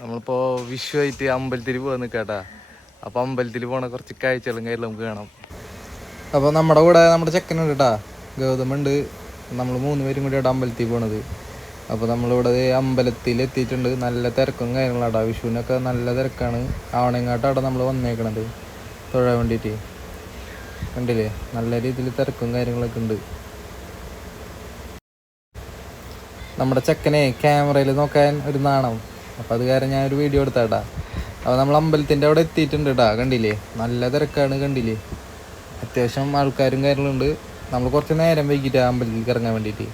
നമ്മളിപ്പോ വിഷു ആയിട്ട് അമ്പലത്തിൽ പോകാൻ നിൽക്കാട്ടാ. അപ്പൊ അമ്പലത്തിൽ പോണ കുറച്ച് കാഴ്ചകളും കാര്യങ്ങളും നമുക്ക് കാണാം. അപ്പോൾ നമ്മുടെ കൂടെ നമ്മുടെ ചെക്കനുണ്ട് കേട്ടാ, ഗൗതമുണ്ട്. നമ്മൾ 3 പേരും കൂടി ഇവിടെ അമ്പലത്തിൽ പോണത്. അപ്പോൾ നമ്മളിവിടെ അമ്പലത്തിൽ എത്തിയിട്ടുണ്ട്. നല്ല തിരക്കും കാര്യങ്ങളാട്ടാ. വിഷുവിനൊക്കെ നല്ല തിരക്കാണ്. ആവണങ്ങാട്ടാണ് നമ്മൾ വന്നേക്കണത് തൊഴാൻ വേണ്ടിയിട്ട്. കണ്ടില്ലേ, നല്ല രീതിയിൽ തിരക്കും കാര്യങ്ങളൊക്കെ ഉണ്ട്. നമ്മുടെ ചെക്കനെ ക്യാമറയിൽ നോക്കാൻ ഒരു നാണം. അപ്പം അത് കാരണം ഞാൻ ഒരു വീഡിയോ എടുത്താട്ടാ. അപ്പോൾ നമ്മൾ അമ്പലത്തിൻ്റെ അവിടെ എത്തിയിട്ടുണ്ട് കേട്ടാ. കണ്ടില്ലേ, നല്ല തിരക്കാണ്. കണ്ടില്ലേ, അത്യാവശ്യം ആൾക്കാരും കാര്യങ്ങളുണ്ട്. നമ്മൾ കുറച്ച് നേരം വൈകിട്ടാണ് അമ്പലത്തിലേക്ക് ഇറങ്ങാൻ വേണ്ടിയിട്ട്.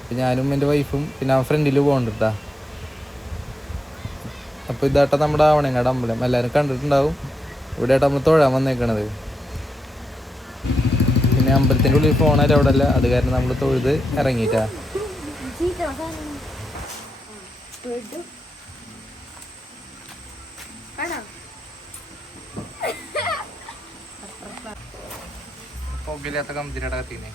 അപ്പം ഞാനും എൻ്റെ വൈഫും പിന്നെ ആ ഫ്രണ്ടിൽ പോകണ്ടിട്ടാ. അപ്പോൾ ഇതാട്ടാ നമ്മുടെ ആവണങ്ങാട് അമ്പലം. എല്ലാവരും കണ്ടിട്ടുണ്ടാവും. ഇവിടെയായിട്ട് നമ്മൾ തൊഴാൻ വന്നേക്കണത്. പിന്നെ അമ്പലത്തിൻ്റെ ഉള്ളിൽ ഫോണായിട്ട് അവിടെ അല്ല, അത് കാരണം നമ്മൾ തൊഴുത് ഇറങ്ങിയിട്ടാ. പൊക്കില്ലാത്ത കമ്പനിയുടെ കത്തിനെ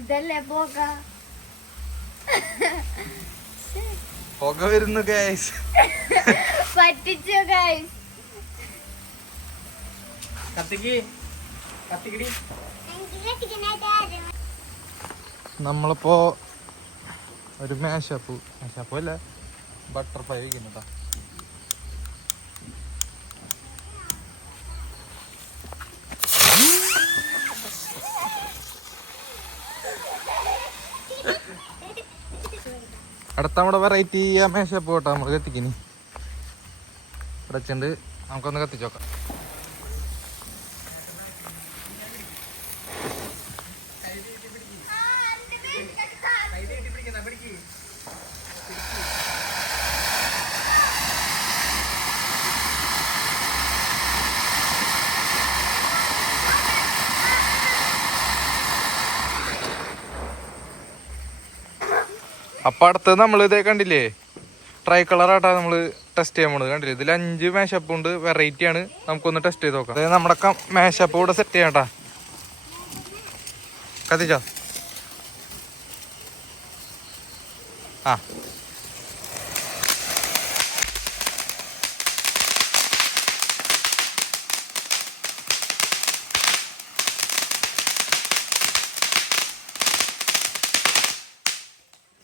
ഇതല്ലേ പോക വരുന്നു ഗൈസ്. പറ്റിച്ചു ഗൈസ്. നമ്മളിപ്പോ ഒരു മേശപ്പൂ അല്ല ബട്ടർഫ്ലൈ വയ്ക്കുന്നുട്ടാ. അടുത്ത നമ്മുടെ വെറൈറ്റി ആ മേശപ്പൂ കേട്ടോ നമ്മൾ കത്തിക്കിനി ഇവിടെ വെച്ചിട്ടുണ്ട്. നമുക്കൊന്ന് കത്തിച്ച് നോക്കാം. അപ്പം അടുത്തത് നമ്മൾ ഇതേ കണ്ടില്ലേ, ട്രൈ കളറായിട്ടാ നമ്മൾ ടെസ്റ്റ് ചെയ്യാൻ പോണത്. കണ്ടില്ലേ, ഇതിൽ 5 മേശപ്പ് ഉണ്ട്. വെറൈറ്റി ആണ്. നമുക്കൊന്ന് ടെസ്റ്റ് ചെയ്ത് നോക്കാം. അതായത് നമ്മുടെ മേശപ്പ് കൂടെ സെറ്റ് ചെയ്യാട്ടാ. കത്തിച്ചോ? ആ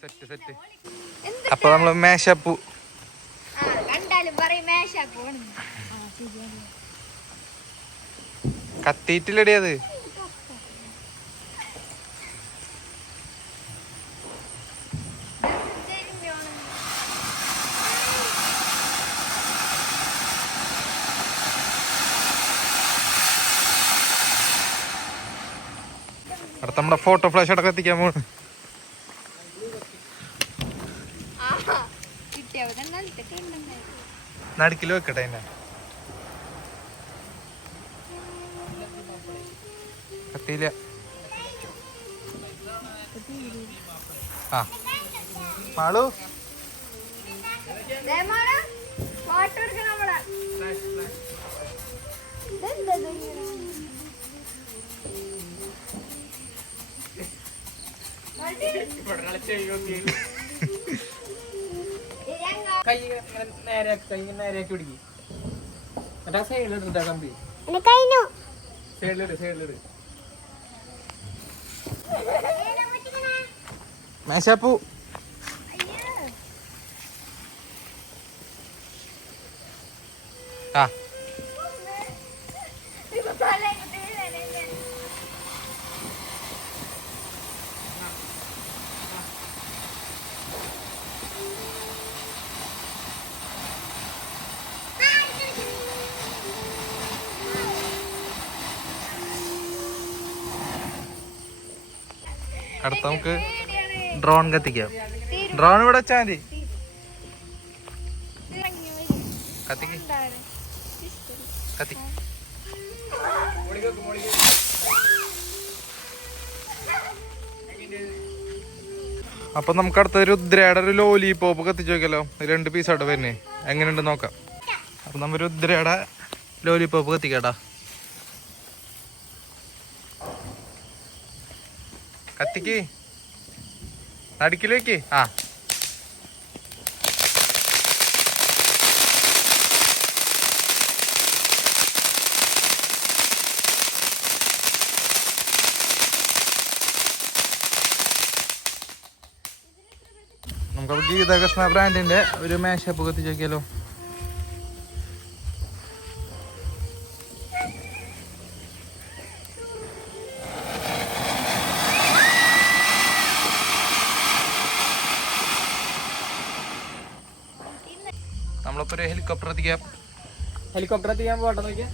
സെറ്റ് സെറ്റ്. അപ്പൊ നമ്മള് മേശപ്പൂ കത്തിയിട്ടില്ലടി അത്. അടുത്ത നമ്മുടെ ഫോട്ടോ ഫ്ലാഷ് അടക്കം എത്തിക്കാൻ പോണ്. നടുക്കിൽ വെക്കട്ടെ അതിന്റെ കത്തിയില്ല. ആ മാളു കൈ നേരെയാക്കി പിടിക്കും. മറ്റേ സൈഡിലിട്ടാ കമ്പി. സൈഡിലിട്. മേശപ്പൂ ആ അടുത്ത നമുക്ക് ഡ്രോൺ കത്തിക്കാം. ഡ്രോൺ ഇവിടെ വെച്ചാൽ മതി. കത്തിക്ക് കത്തി. അപ്പൊ നമുക്ക് അടുത്ത രുദ്രയുടെ ഒരു ലോലിപോപ്പ് കത്തിച്ച് നോക്കിയല്ലോ. 2 പീസായിട്ട് വരുന്നേ, എങ്ങനെയുണ്ട് നോക്കാം. അപ്പൊ നമ്മ രുദ്രയുടെ ലോലിപോപ്പ് കത്തിക്കാട്ടാ. കത്തിക്ക് നടുക്കിൽ വെക്ക്. ആ നമുക്ക് ഗീതകൃഷ്ണ ബ്രാൻഡിന്റെ ഒരു മേശപ്പ് കത്തിച്ച് നോക്കിയാലോ. നമ്മളിപ്പോ ഒരു ഹെലികോപ്റ്റർ എത്തിക്കാം. ഹെലികോപ്റ്റർ എത്തിക്കാൻ പോട്ടെ നോക്കിയാ.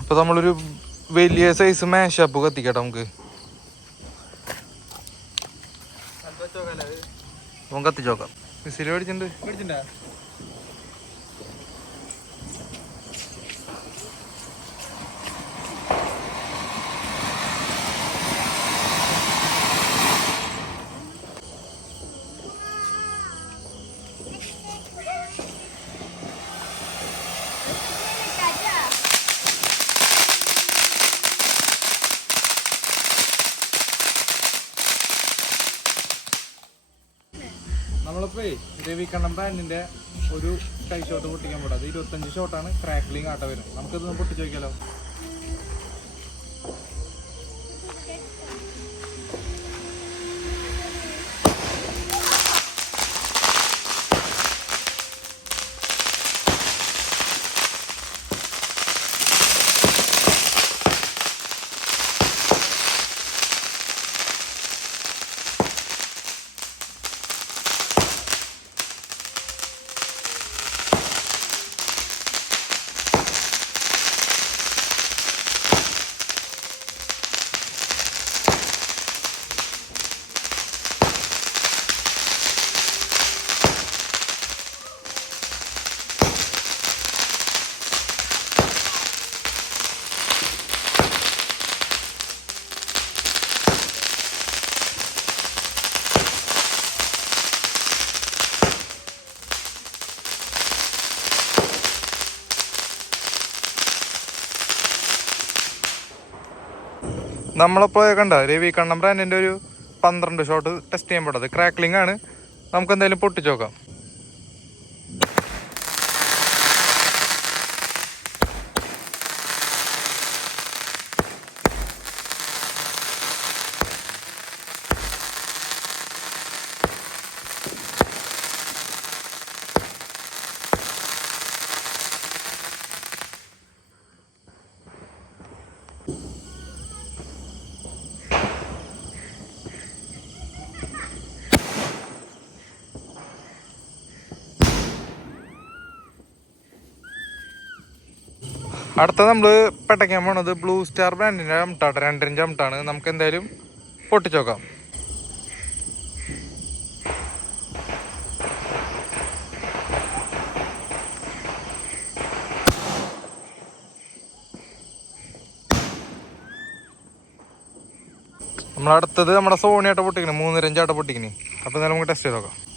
അപ്പൊ നമ്മളൊരു വലിയ സൈസ് മേശപ്പ് കത്തിക്കട്ടെ നമുക്ക്. നമുക്ക് കത്തിച്ചോക്കാം. വിസിൽ മേടിച്ചിട്ടുണ്ട്. മേടിച്ചിട്ടുണ്ടോ? നമ്മളിപ്പോ രവിക്കണ്ണൻ ബ്രാൻഡിന്റെ ഒരു കൈ ഷോട്ട് പൊട്ടിക്കാൻ പോടാ. അത് 25 ഷോട്ടാണ്. ക്രാക്ലിംഗ് ആട്ട വരും. നമുക്കത് പൊട്ടിച്ച് നോക്കിയാലോ. നമ്മളിപ്പോ കണ്ട രവിക്കണ്ണൻ ബ്രാൻഡിന്റെ ഒരു 12 ഷോട്ട് ടെസ്റ്റ് ചെയ്യാൻ പോട്ടത്. ക്രാക്ലിംഗ് ആണ്. നമുക്ക് എന്തായാലും പൊട്ടിച്ച് നോക്കാം. അടുത്ത നമ്മള് പെട്ടയ്ക്കാൻ പോണത് ബ്ലൂ സ്റ്റാർ ബ്രാൻഡിന്റെ അമട്ടാണ്. 2 ഇഞ്ച് അമട്ടാണ്. നമുക്ക് എന്തായാലും പൊട്ടിച്ച് നോക്കാം. നമ്മളടുത്തത് നമ്മുടെ സോണിയാട്ട പൊട്ടിക്കണേ. 3.5 ഇഞ്ചാട്ട പൊട്ടിക്കണേ. അപ്പൊ എന്തായാലും നമുക്ക് ടെസ്റ്റ് ചെയ്ത് നോക്കാം.